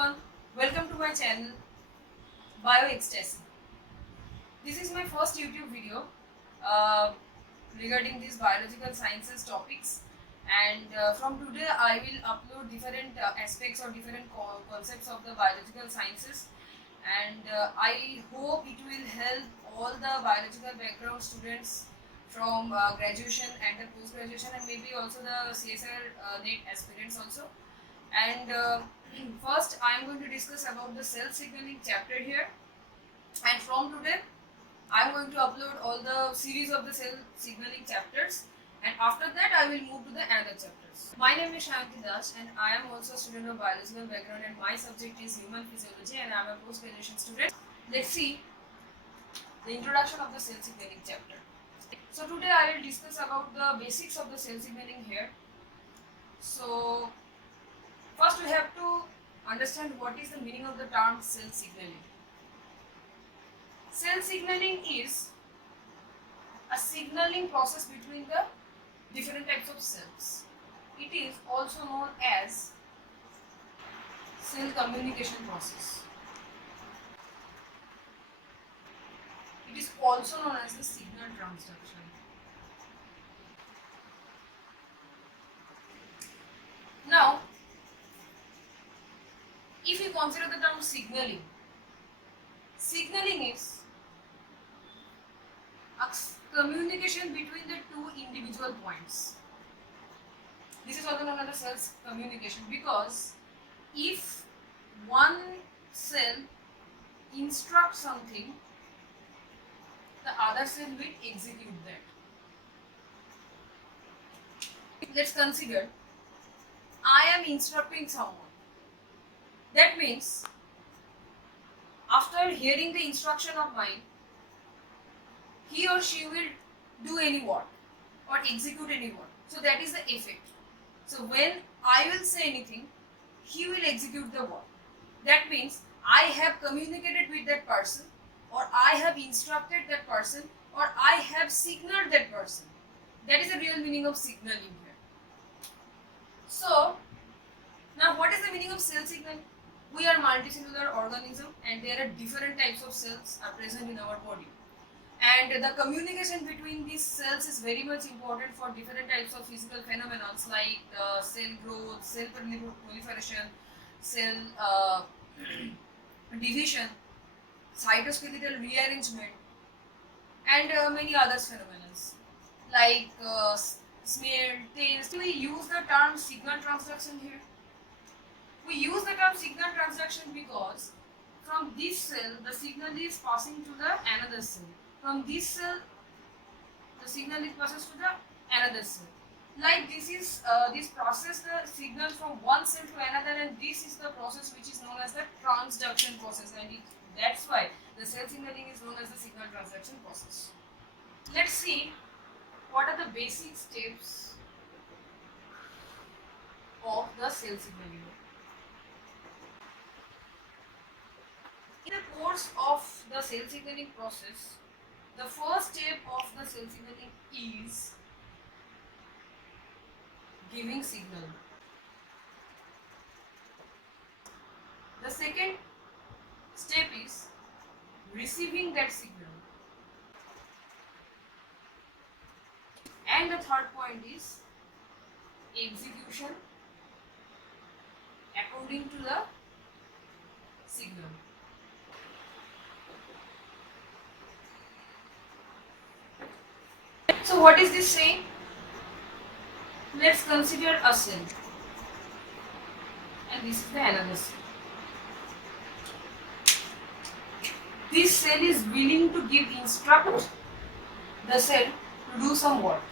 everyone, welcome to my channel Bioecstasy. This is my first YouTube video uh, regarding these biological sciences topics, and from today I will upload different aspects or different concepts of the biological sciences, and I hope it will help all the biological background students from graduation and the post graduation, and maybe also the CSR NET aspirants also. And first I am going to discuss about the cell signaling chapter here, and from today I am going to upload all the series of the cell signaling chapters, and after that I will move to the other chapters. My name is Sayanti and I am also a student of biological background, and my subject is human physiology, and I am a post graduation student. Let's see the introduction of the cell signaling chapter. So today I will discuss about the basics of the cell signaling here. So first we have to understand what is the meaning of the term cell signaling. Cell signaling is a signaling process between the different types of cells. It is also known as cell communication process. It is also known as the signal transduction. Now, if you consider the term signaling, signaling is a communication between the two individual points. This is also known as the cell's communication, because if one cell instructs something, the other cell will execute that. Let's consider I am instructing someone. That means after hearing the instruction of mine, he or she will do any work or execute any work. So that is the effect. So when I will say anything, he will execute the work. That means I have communicated with that person, or I have instructed that person, or I have signaled that person. That is the real meaning of signaling here. So now what is the meaning of cell signaling? We are multicellular organism, and there are different types of cells are present in our body. And the communication between these cells is very much important for different types of physical phenomena like cell growth, cell proliferation, cell division, cytoskeletal rearrangement, and many other phenomena like smell, taste. We use the term signal transduction here. We use the term signal transduction because from this cell the signal is passing to the another cell. From this cell the signal is passed to the another cell. Like this process, the signal from one cell to another, and this is the process which is known as the transduction process, and that's why the cell signaling is known as the signal transduction process. Let's see what are the basic steps of the cell signaling. In the course of the cell signaling process, the first step of the cell signaling is giving signal. The second step is receiving that signal. And the third point is execution according to the signal. So what is this saying? Let's consider a cell, and this is the another cell. This cell is willing to instruct the cell to do some work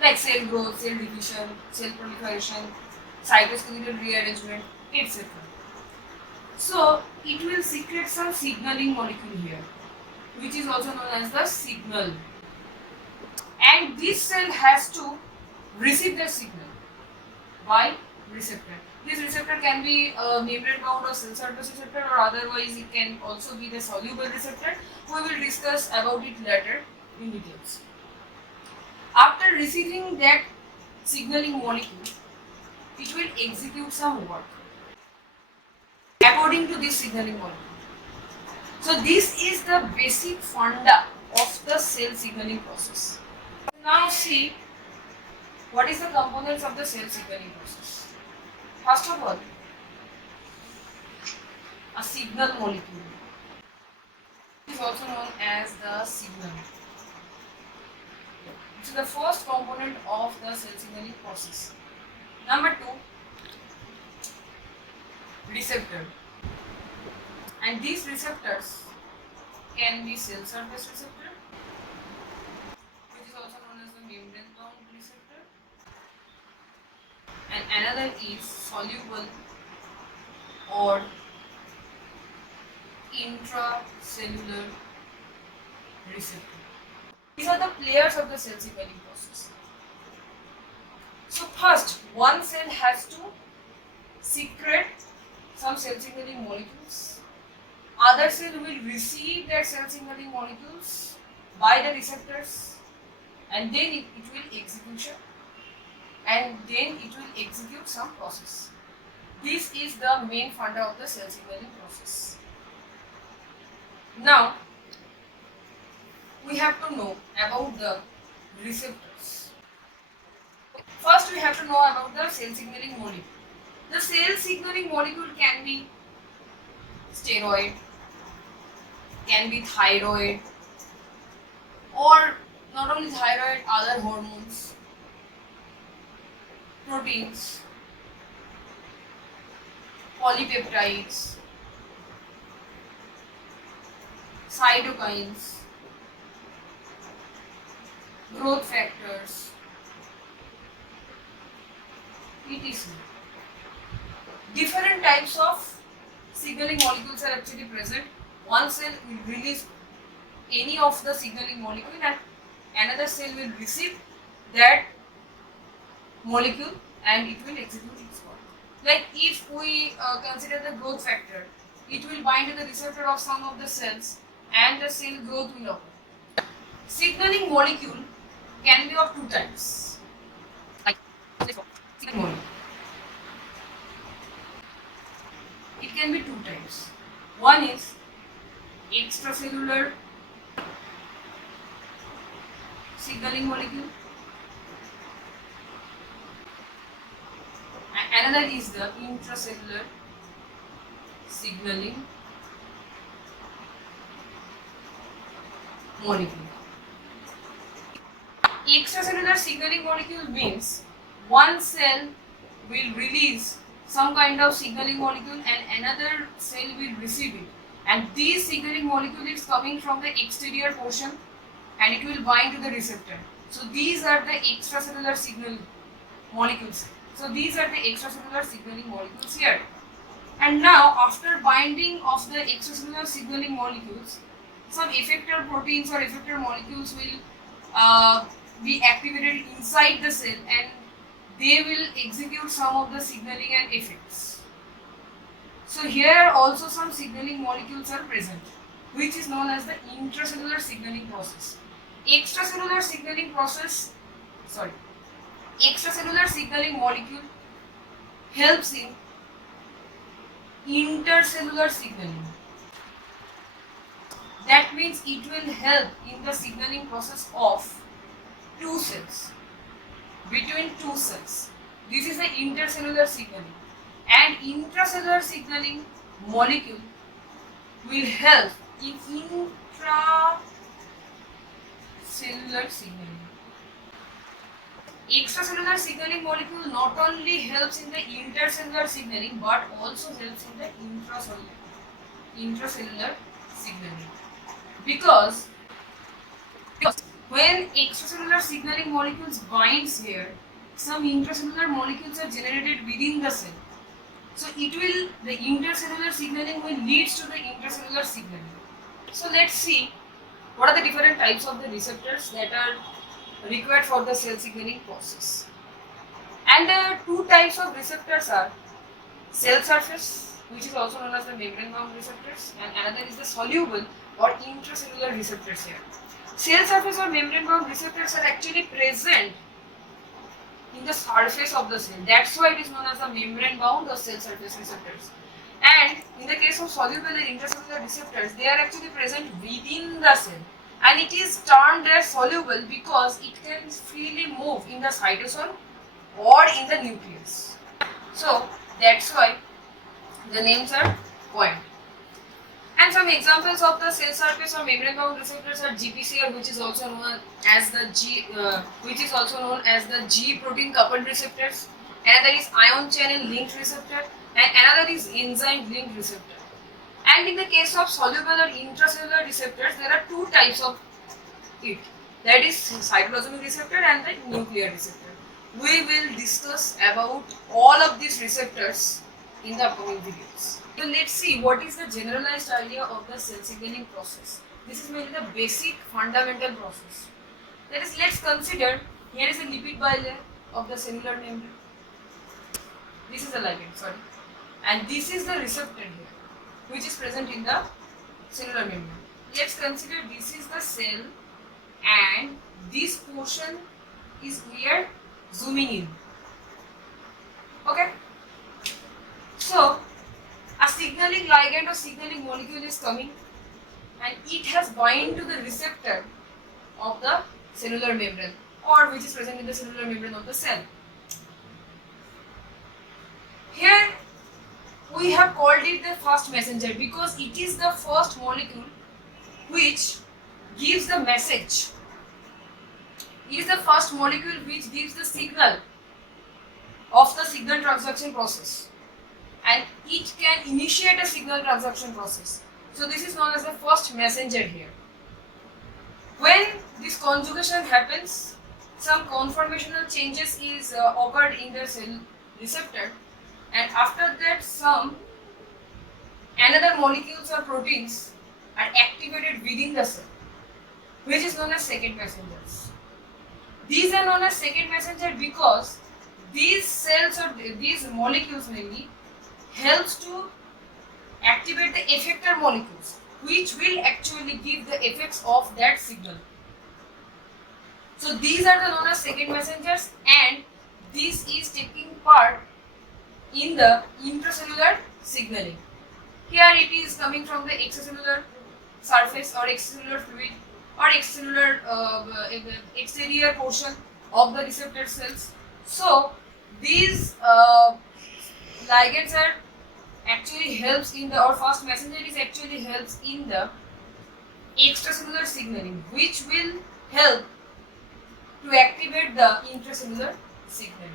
like cell growth, cell division, cell proliferation, cytoskeletal rearrangement, etc. So it will secrete some signaling molecule here, which is also known as the signal. And this cell has to receive the signal by receptor. This receptor can be a membrane bound or cell surface receptor, or otherwise it can also be the soluble receptor. We will discuss about it later in details. After receiving that signaling molecule, it will execute some work. according to this signaling molecule. So this is the basic funda of the cell signaling process. Now see what is the components of the cell signaling process. First of all, a signal molecule. It is also known as the signal. It is the first component of the cell signaling process. Number 2, receptor. And these receptors can be cell surface receptor, which is also known as the membrane bound receptor, and another is soluble or intracellular receptor. These are the players of the cell signaling process. So first, one cell has to secrete some cell signaling molecules. Other cell will receive that cell signaling molecules by the receptors, and then it will execution, and then it will execute some process. This is the main funda of the cell signaling process. Now, we have to know about the receptors. First, we have to know about the cell signaling molecule. The cell signaling molecule can be steroid, can be thyroid, or not only thyroid, other hormones, proteins, polypeptides, cytokines, growth factors, etc. Different types of signaling molecules are actually present. One cell will release any of the signaling molecule and another cell will receive that molecule and it will execute its work. Like if we consider the growth factor, it will bind to the receptor of some of the cells and the cell growth will occur. Signaling molecule can be of two types. Like signaling molecule. It can be two types. One is extracellular signaling molecule and another is the intracellular signaling molecule. Extracellular signaling molecule means one cell will release some kind of signaling molecule and another cell will receive it, and this signaling molecule is coming from the exterior portion and it will bind to the receptor. So these are the extracellular signal molecules. So these are the extracellular signaling molecules here. And now after binding of the extracellular signaling molecules, some effector proteins or effector molecules will be activated inside the cell and they will execute some of the signaling and effects. So here also some signaling molecules are present, which is known as the intracellular signaling process. Extracellular signaling molecule helps in intercellular signaling. That means it will help in the signaling process of two cells, between two cells. This is the intercellular signaling, and intracellular signaling molecule will help in intracellular signaling. Extracellular signaling molecule not only helps in the intercellular signaling but also helps in the intracellular signaling, because when extracellular signaling molecules binds here, some intracellular molecules are generated within the cell. So the intercellular signaling will lead to the intracellular signaling. So let's see what are the different types of the receptors that are required for the cell signaling process. And two types of receptors are cell surface, which is also known as the membrane bound receptors, and another is the soluble or intracellular receptors here. Cell surface or membrane bound receptors are actually present in the surface of the cell. That's why it is known as the membrane bound or cell surface receptors. And in the case of soluble and intracellular receptors, they are actually present within the cell, and it is termed as soluble because it can freely move in the cytosol or in the nucleus. So that's why the names are coined. And some examples of the cell surface or membrane bound receptors are GPCR, which is also known as the G protein coupled receptors. Another is ion channel linked receptor, and another is enzyme linked receptor. And in the case of soluble or intracellular receptors, there are two types of it. That is cytoplasmic receptor and the nuclear receptor. We will discuss about all of these receptors in the upcoming videos. So let's see what is the generalized idea of the cell signaling process. This is mainly the basic fundamental process. That is, let's consider here is a lipid bilayer of the cellular membrane. This is the ligand, sorry. And this is the receptor here, which is present in the cellular membrane. Let's consider this is the cell and this portion is we are zooming in. Okay. So a signaling ligand or signaling molecule is coming and it has bind to the receptor of the cellular membrane or which is present in the cellular membrane of the cell. Here we have called it the first messenger because it is the first molecule which gives the message. It is the first molecule which gives the signal of the signal transduction process, and it can initiate a signal transduction process. So this is known as the first messenger here. When this conjugation happens, some conformational changes is occurred in the cell receptor, and after that some another molecules or proteins are activated within the cell, which is known as second messengers. These are known as second messenger because these cells or these molecules mainly helps to activate the effector molecules, which will actually give the effects of that signal. So these are the known as second messengers, and this is taking part in the intracellular signaling. Here it is coming from the extracellular surface or extracellular fluid or extracellular exterior portion of the receptor cells. So these ligands are actually helps in the or first messenger is actually helps in the extracellular signaling, which will help to activate the intracellular signaling.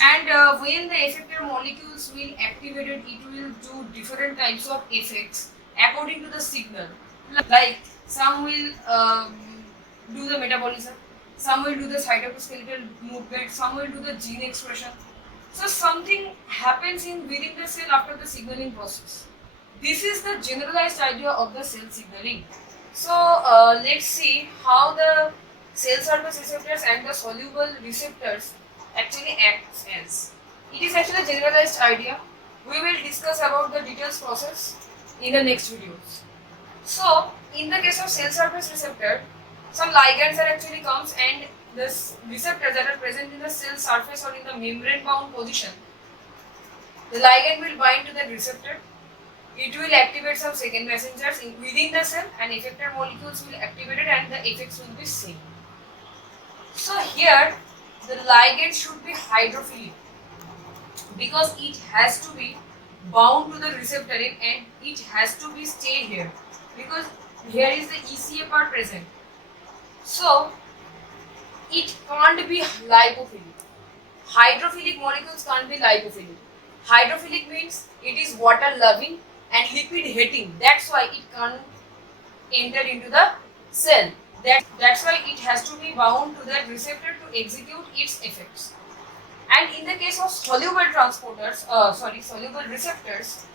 And when the effector molecules will activate it, it will do different types of effects according to the signal. Like some will do the metabolism, some will do the cytoskeletal movement, some will do the gene expression. So something happens in within the cell after the signaling process. This is the generalized idea of the cell signaling. So let's see how the cell surface receptors and the soluble receptors actually acts as. It is actually a generalized idea. We will discuss about the details process in the next videos. So in the case of cell surface receptor, some ligands are actually comes and the receptors that are present in the cell surface or in the membrane bound position, the ligand will bind to the receptor. It will activate some second messengers within the cell, and effector molecules will activate it and the effects will be seen. So here the ligand should be hydrophilic because it has to be bound to the receptor and it has to be stay here because here is the ECA part present. So it can't be lipophilic. Hydrophilic molecules can't be lipophilic. Hydrophilic means it is water loving and lipid hating. That's why it can't enter into the cell. That's why it has to be bound to that receptor to execute its effects. And in the case of soluble receptors,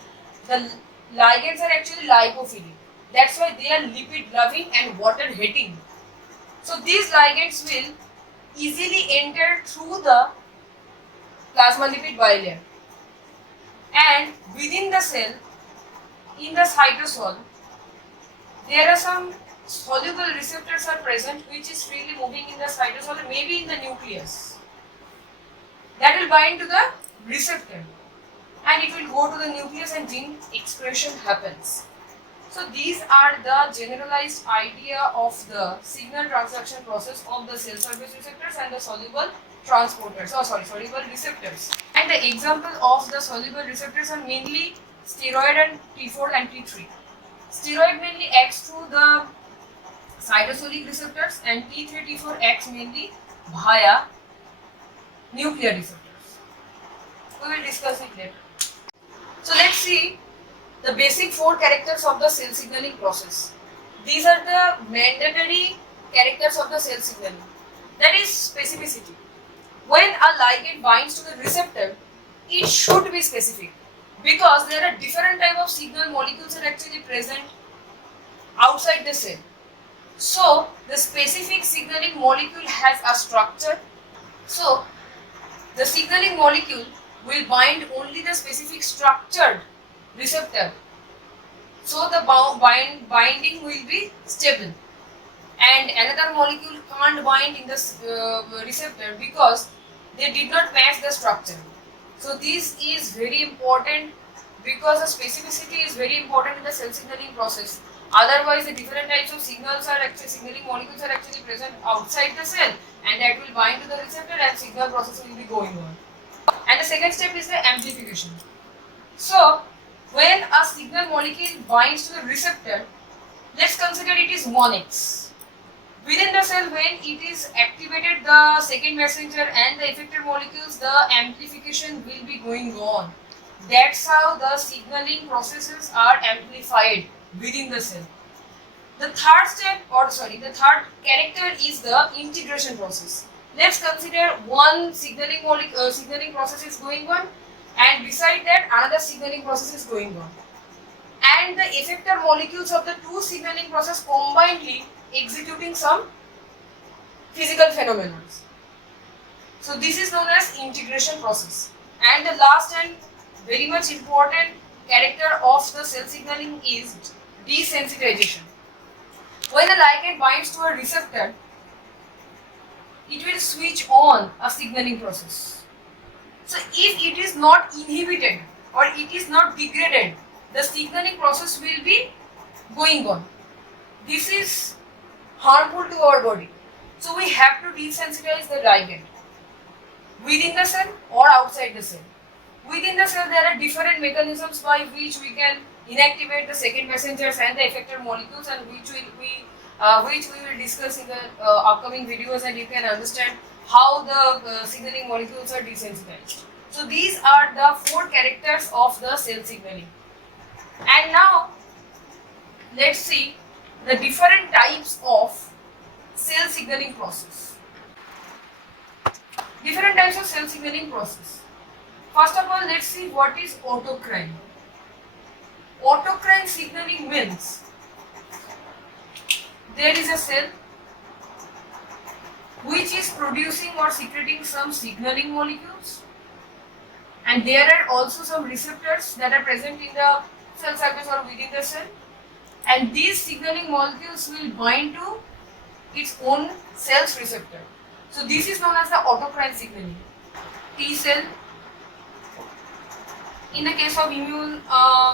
the ligands are actually lipophilic. That's why they are lipid loving and water hating. So these ligands will easily enter through the plasma lipid bilayer. And within the cell, in the cytosol, there are some soluble receptors are present which is freely moving in the cytosol or maybe in the nucleus. That will bind to the receptor. and it will go to the nucleus and gene expression happens. So these are the generalized idea of the signal transduction process of the cell surface receptors and the soluble transporters, soluble receptors. And the example of the soluble receptors are mainly steroid and T4 and T3. Steroid mainly acts through the cytosolic receptors and T3 T4 acts mainly via nuclear receptors. We will discuss it later. So let's see the basic four characters of the cell signaling process. These are the mandatory characters of the cell signaling. That is specificity. When a ligand binds to the receptor, it should be specific because there are different type of signal molecules are actually present outside the cell. So the specific signaling molecule has a structure. So the signaling molecule will bind only the specific structured receptor. So the binding will be stable, and another molecule can't bind in the receptor because they did not match the structure. So this is very important because the specificity is very important in the cell signaling process. Otherwise, the different types of signaling molecules are actually present outside the cell, and that will bind to the receptor and signal process will be going on. And the second step is the amplification. So when a signal molecule binds to the receptor, let's consider it is 1x. Within the cell, when it is activated the second messenger and the effector molecules, the amplification will be going on. That's how the signaling processes are amplified within the cell. The third character is the integration process. Let's consider one signaling process is going on, and beside that another signaling process is going on, and the effector molecules of the two signaling process combinedly executing some physical phenomena. So this is known as integration process. And the last and very much important character of the cell signaling is desensitization. When the ligand binds to a receptor, it will switch on a signaling process. So if it is not inhibited or it is not degraded, the signaling process will be going on. This is harmful to our body. So we have to desensitize the ligand within the cell or outside the cell. Within the cell, there are different mechanisms by which we can inactivate the second messengers and the effector molecules, and which we will discuss in the upcoming videos, and you can understand how the signaling molecules are desensitized. So these are the four characters of the cell signaling. And now let's see the different types of cell signaling process. Different types of cell signaling process. First of all, let's see what is autocrine. Autocrine signaling means there is a cell which is producing or secreting some signaling molecules, and there are also some receptors that are present in the cell surface or within the cell, and these signaling molecules will bind to its own cell's receptor. So this is known as the autocrine signaling. T cell, in the case of immune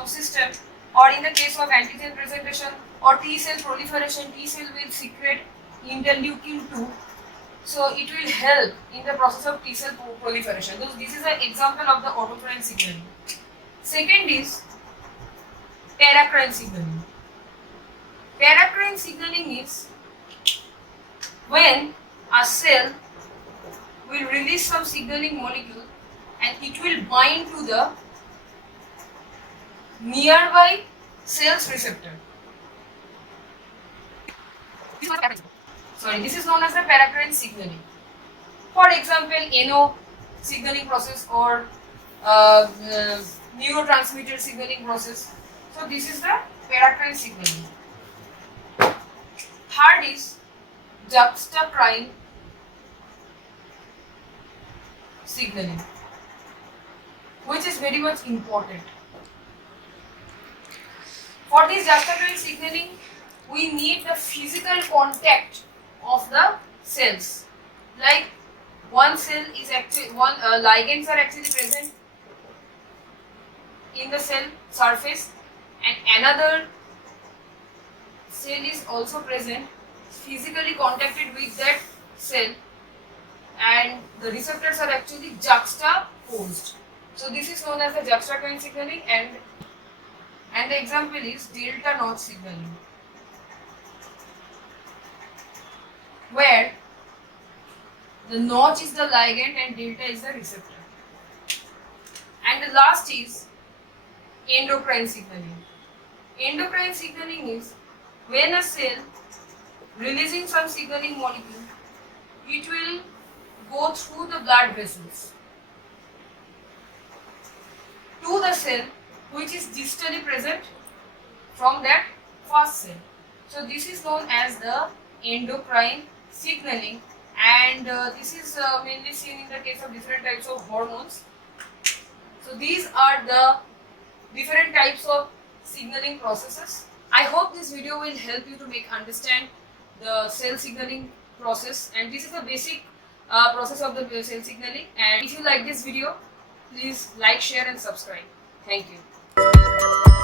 system, or in the case of antigen presentation or T cell proliferation, T cell will secrete interleukin 2. So it will help in the process of T cell proliferation. So this is an example of the autocrine signaling. Second is paracrine signaling. Paracrine signaling is when a cell will release some signaling molecule and it will bind to the nearby cell's receptor. This is known as the paracrine signaling. For example, NO signaling process or neurotransmitter signaling process. So this is the paracrine signaling. Third is juxtacrine signaling, which is very much important. For this juxtacrine signaling, we need the physical contact of the cells. Like one cell is actually ligands are actually present in the cell surface and another cell is also present, physically contacted with that cell, and the receptors are actually juxtaposed. So this is known as the juxtapoint signaling, and the example is delta notch signaling, where the notch is the ligand and delta is the receptor. And the last is endocrine signaling. Endocrine signaling is when a cell releasing some signaling molecule, it will go through the blood vessels to the cell which is distally present from that first cell. So this is known as the endocrine signaling, and this is mainly seen in the case of different types of hormones. So these are the different types of signaling processes. I hope this video will help you to understand the cell signaling process, and this is the basic process of the cell signaling. And if you like this video, please like, share and subscribe. Thank you.